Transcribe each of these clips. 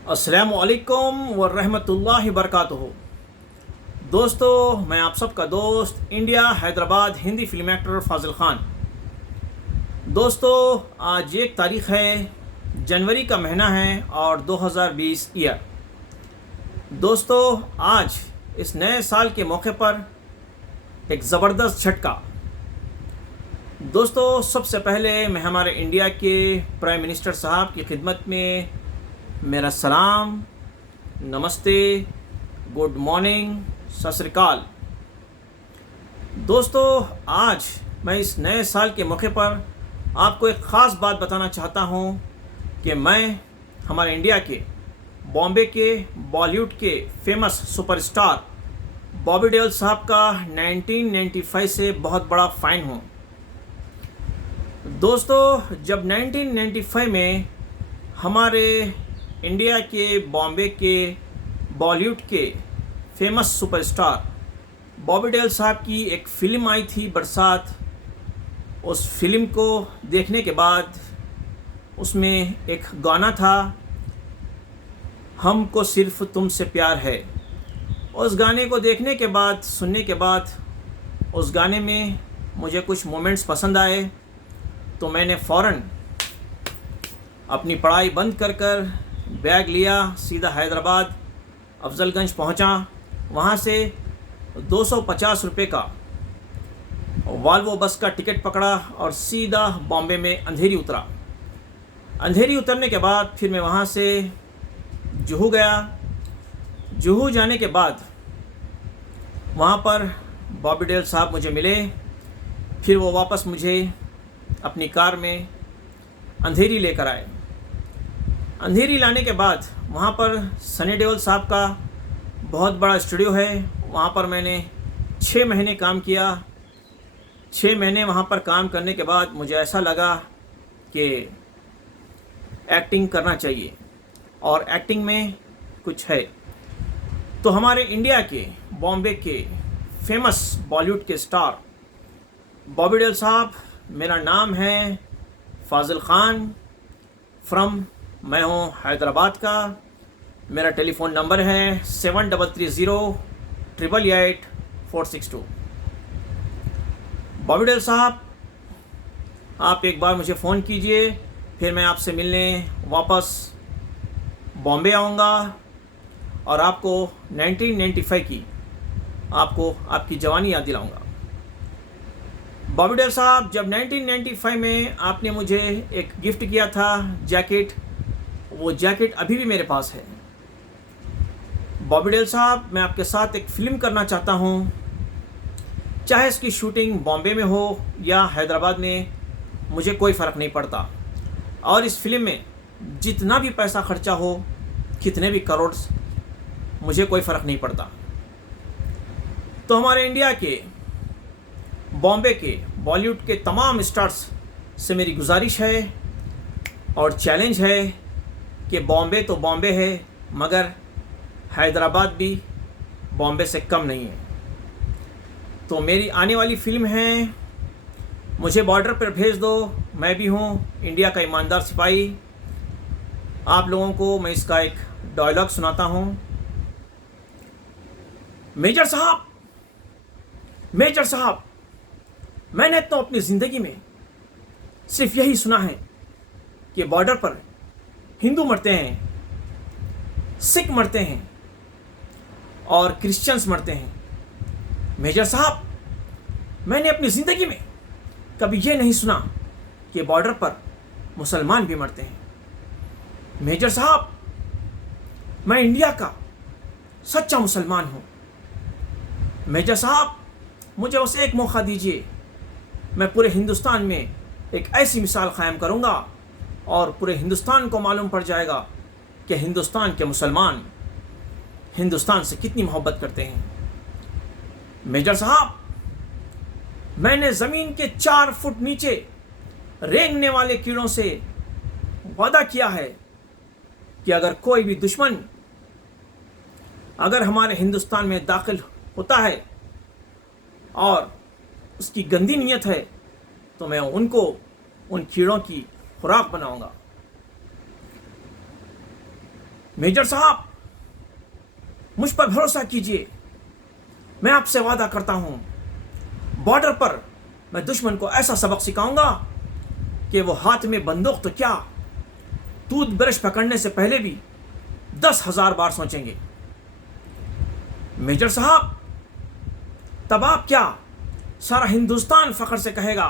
अस्सलामुअलैकुम वरहमतुल्लाहि वबरकातुहू। दोस्तों, मैं आप सबका दोस्त India Hyderabad Hindi film actor Fazil Khan. दोस्तों, आज 1 तारीख़ है, जनवरी का महीना है और 2020 ईयर। दोस्तों, आज इस नए साल के मौके पर एक ज़बरदस्त झटका। दोस्तों, सबसे पहले मैं हमारे इंडिया के प्राइम मिनिस्टर साहब की खिदमत में मेरा सलाम, नमस्ते, गुड मॉर्निंग, सत श्री अकाल। दोस्तों, आज मैं इस नए साल के मौके पर आपको एक ख़ास बात बताना चाहता हूँ कि मैं हमारे इंडिया के बॉम्बे के बॉलीवुड के फेमस सुपरस्टार बॉबी देओल साहब का 1995 से बहुत बड़ा फ़ैन हूँ। दोस्तों, जब 1995 में हमारे इंडिया के बॉम्बे के बॉलीवुड के फेमस सुपरस्टार बॉबी देओल साहब की एक फ़िल्म आई थी बरसात। उस फिल्म को देखने के बाद उसमें एक गाना था, हमको सिर्फ तुमसे प्यार है। उस गाने को देखने के बाद, सुनने के बाद, उस गाने में मुझे कुछ मोमेंट्स पसंद आए, तो मैंने फ़ौरन अपनी पढ़ाई बंद कर बैग लिया, सीधा हैदराबाद अफजलगंज पहुंचा। वहां से 250 रुपये का वाल्वो बस का टिकट पकड़ा और सीधा बॉम्बे में अंधेरी उतरा। अंधेरी उतरने के बाद फिर मैं वहां से जुहू गया। जुहू जाने के बाद वहां पर बॉबी देओल साहब मुझे मिले। फिर वो वापस मुझे अपनी कार में अंधेरी लेकर आए। अंधेरी लाने के बाद वहाँ पर सनी देओल साहब का बहुत बड़ा स्टूडियो है। वहाँ पर मैंने 6 महीने काम किया। 6 महीने वहाँ पर काम करने के बाद मुझे ऐसा लगा कि एक्टिंग करना चाहिए और एक्टिंग में कुछ है। तो हमारे इंडिया के बॉम्बे के फेमस बॉलीवुड के स्टार बॉबी देओल साहब, मेरा नाम है फाजिल ख़ान फ्रॉम, मैं हूँ हैदराबाद का। मेरा टेलीफ़ोन नंबर है 7330888462। बॉबी देओल साहब, आप एक बार मुझे फ़ोन कीजिए, फिर मैं आपसे मिलने वापस बॉम्बे आऊँगा और आपको 1995 की आपको आपकी जवानी याद दिलाऊँगा। बॉबी देओल साहब, जब 1995 में आपने मुझे एक गिफ्ट किया था जैकेट, वो जैकेट अभी भी मेरे पास है। बॉबी देओल साहब, मैं आपके साथ एक फ़िल्म करना चाहता हूँ, चाहे इसकी शूटिंग बॉम्बे में हो या हैदराबाद में, मुझे कोई फ़र्क नहीं पड़ता। और इस फिल्म में जितना भी पैसा खर्चा हो, कितने भी करोड़, मुझे कोई फ़र्क नहीं पड़ता। तो हमारे इंडिया के बॉम्बे के बॉलीवुड के तमाम स्टार्स से मेरी गुजारिश है और चैलेंज है कि बॉम्बे तो बॉम्बे है, मगर हैदराबाद भी बॉम्बे से कम नहीं है। तो मेरी आने वाली फ़िल्म है, मुझे बॉर्डर पर भेज दो। मैं भी हूँ इंडिया का ईमानदार सिपाही। आप लोगों को मैं इसका एक डायलॉग सुनाता हूँ। मेजर साहब, मेजर साहब, मैंने तो अपनी ज़िंदगी में सिर्फ यही सुना है कि बॉर्डर पर हिंदू मरते हैं, सिख मरते हैं और क्रिश्चियंस मरते हैं। मेजर साहब, मैंने अपनी ज़िंदगी में कभी ये नहीं सुना कि बॉर्डर पर मुसलमान भी मरते हैं। मेजर साहब, मैं इंडिया का सच्चा मुसलमान हूँ। मेजर साहब, मुझे बस एक मौका दीजिए, मैं पूरे हिंदुस्तान में एक ऐसी मिसाल कायम करूँगा और पूरे हिंदुस्तान को मालूम पड़ जाएगा कि हिंदुस्तान के मुसलमान हिंदुस्तान से कितनी मोहब्बत करते हैं। मेजर साहब, मैंने ज़मीन के 4 फुट नीचे रेंगने वाले कीड़ों से वादा किया है कि अगर कोई भी दुश्मन अगर हमारे हिंदुस्तान में दाखिल होता है और उसकी गंदी नीयत है, तो मैं उनको उन कीड़ों की खुराक बनाऊंगा। मेजर साहब, मुझ पर भरोसा कीजिए। मैं आपसे वादा करता हूं, बॉर्डर पर मैं दुश्मन को ऐसा सबक सिखाऊंगा कि वो हाथ में बंदूक तो क्या, टूथब्रश पकड़ने से पहले भी 10,000 बार सोचेंगे। मेजर साहब, तब आप क्या, सारा हिंदुस्तान फख्र से कहेगा,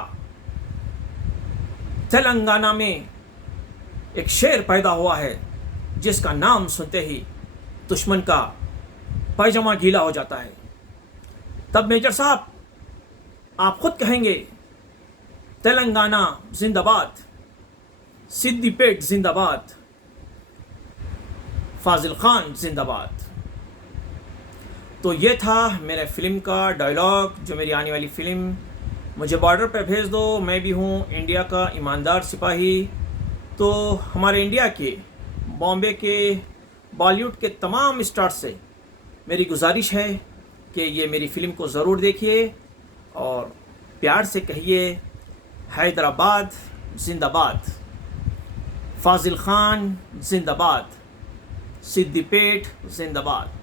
तेलंगाना में एक शेर पैदा हुआ है जिसका नाम सुनते ही दुश्मन का पैजामा गीला हो जाता है। तब मेजर साहब, आप खुद कहेंगे, तेलंगाना जिंदाबाद, सिद्दीपेट जिंदाबाद, फाजिल खान जिंदाबाद। तो ये था मेरे फिल्म का डायलॉग, जो मेरी आने वाली फ़िल्म, मुझे बॉर्डर पर भेज दो, मैं भी हूँ इंडिया का ईमानदार सिपाही। तो हमारे इंडिया के, बॉम्बे के, बॉलीवुड के तमाम स्टार्स से मेरी गुजारिश है कि ये मेरी फ़िल्म को ज़रूर देखिए और प्यार से कहिए, हैदराबाद जिंदाबाद, फाजिल खान जिंदाबाद, सिद्दीपेट जिंदाबाद।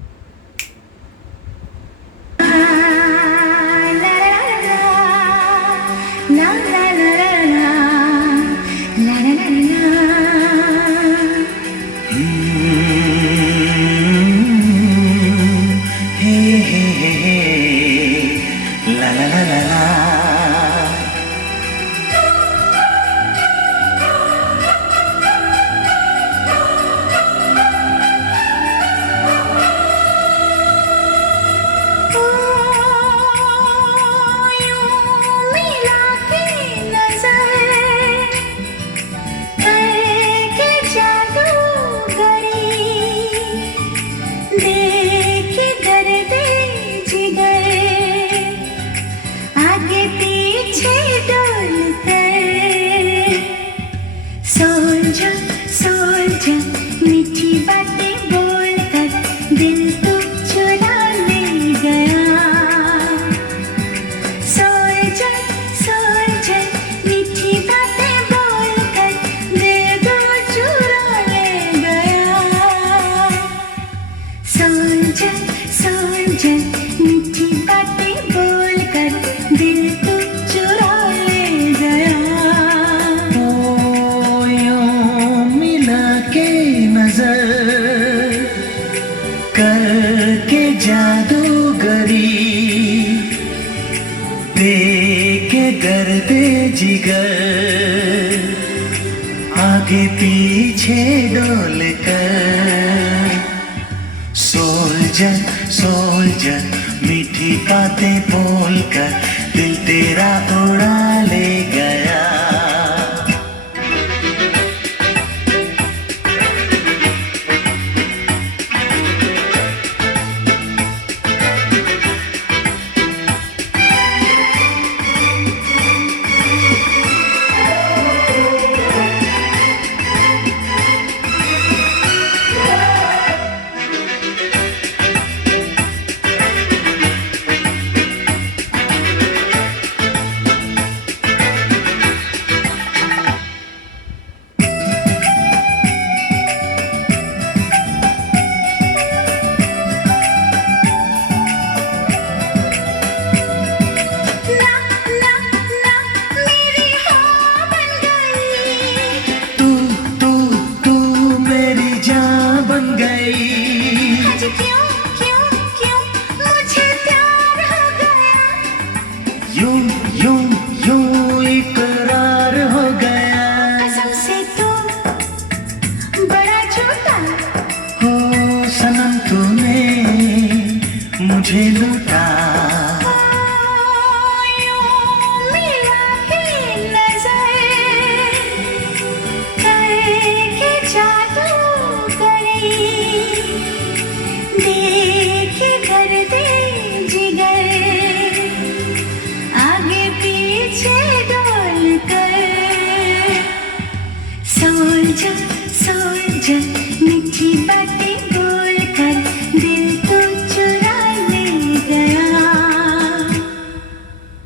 मीठी बातें बोलकर दिल तो चुरा ले गया। सोल्जर मीठी बातें बोलकर दिल तो चुरा ले गया। सोल्जर मीठी बातें बोलकर दिल तो चुरा ले गया। करके जादूगरी देके दर्दे जिगर आगे पीछे डोल कर। सोल्जर मीठी बातें बोलकर दिल तेरा उड़ा ले गया। यूं इकरार हो गया। कसम से तू बड़ा झूठा हो सनम, तूने मुझे लूटा। मिला के नजर करके जादूगरी देखे दर्दे जिगर आगे पीछे डोल कर। सोल्जर